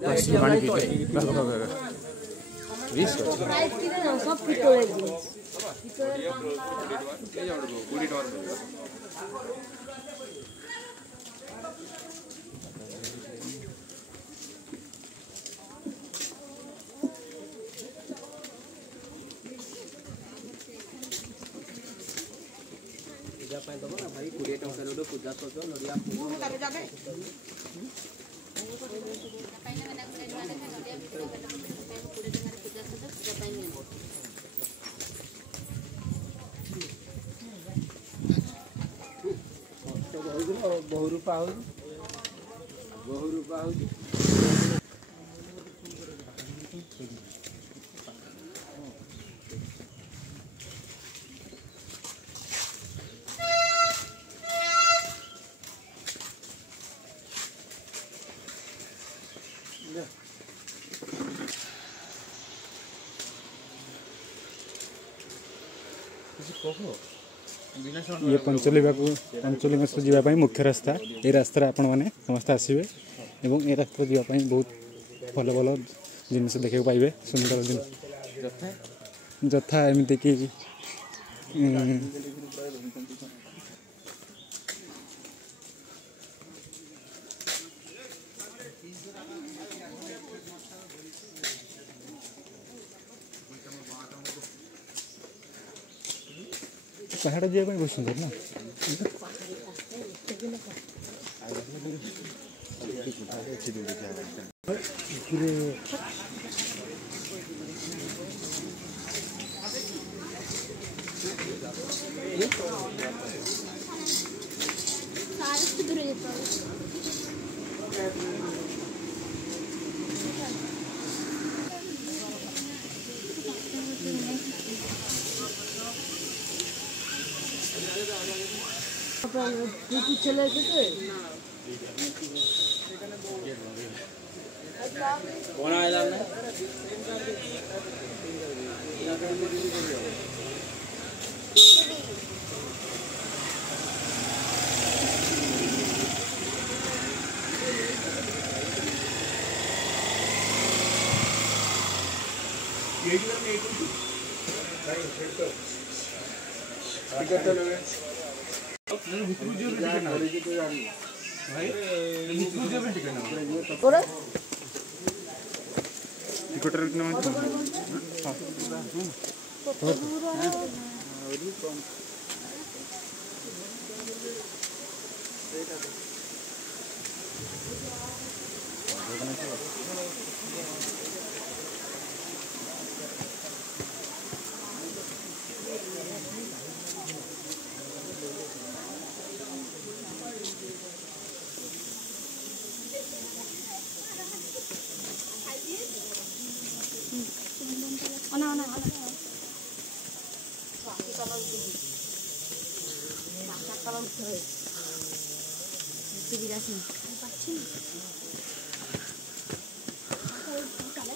पानी पीते रिस्क सब पितोले जिनिस पूजा पाई दबो ना भाई 20 टका रो पूजा करछो नडिया पूजा करे जाबे बहु रूपा हो ये पंचलिंगा जावाई मुख्य रास्ता ये रास्ता आपण मैंने समस्त आसवे और ये रास्ता जावाई बहुत भल भल जिनस देखा पाइबे सुंदर दिन जथा एमती कि पहाड़ जावाई बहुत सुंदर ना चले गए कौन आया ना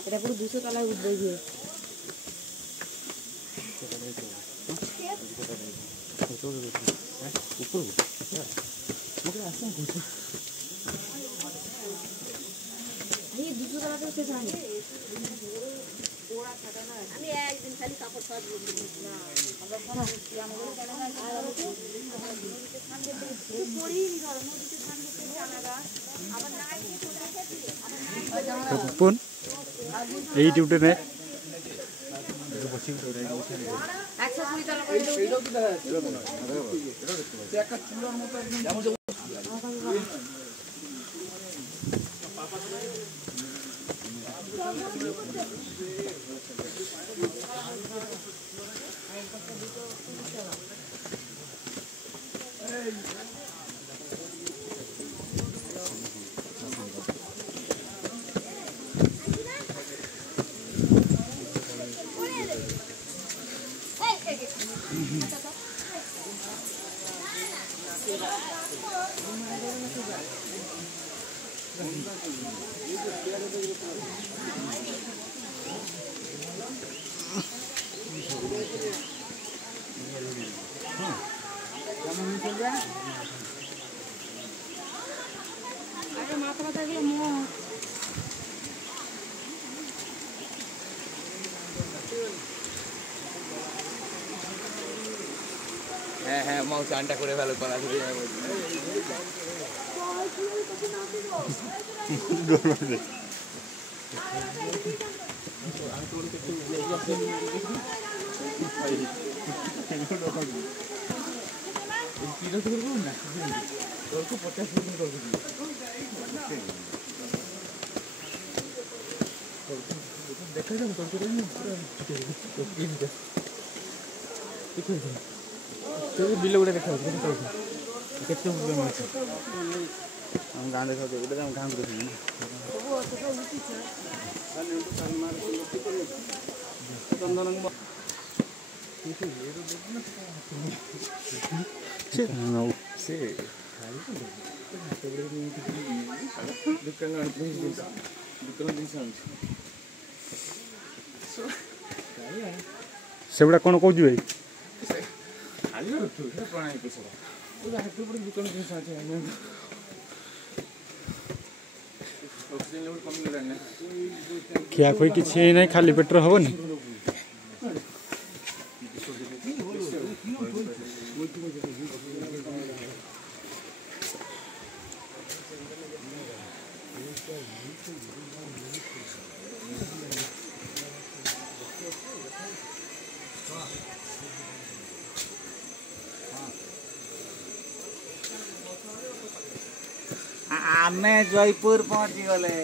এটা পুরো 200 তলায় উঠবে গিয়ে এই 200 তলাতে উঠে যাই আমি একদিন খালি কাপড় সব বদলে দিই না আমরা কি আমাদের পড়ি নি ধর নদীতে সামনে থেকে আনাগা আবার নাই पुन এই ডিউটি নে হ্যাঁ মাউস আনটা করে ভালো করা শুরু দেখা যাবে তোর ବିଲ ଗୋଟେ ଦେଖାଉଛି କେତେ ପ୍ରୋବ୍ଲେମ୍ ଅଛି ଆମ ଗାଁ ଦେଖାଉଛି ଗୋଟେ ଆମ ଗାଁକୁ ଦେଖାଉଛି ସେଗୁଡ଼ା କ'ଣ କହୁଛୁ ଭାଇ? ଖିଆଖୁଇ କିଛି ହେଇନାହିଁ, ଖାଲି ପେଟରେ ହବନି। ଆମେ ଜୟପୁର ପହଞ୍ଚି ଗଲେ।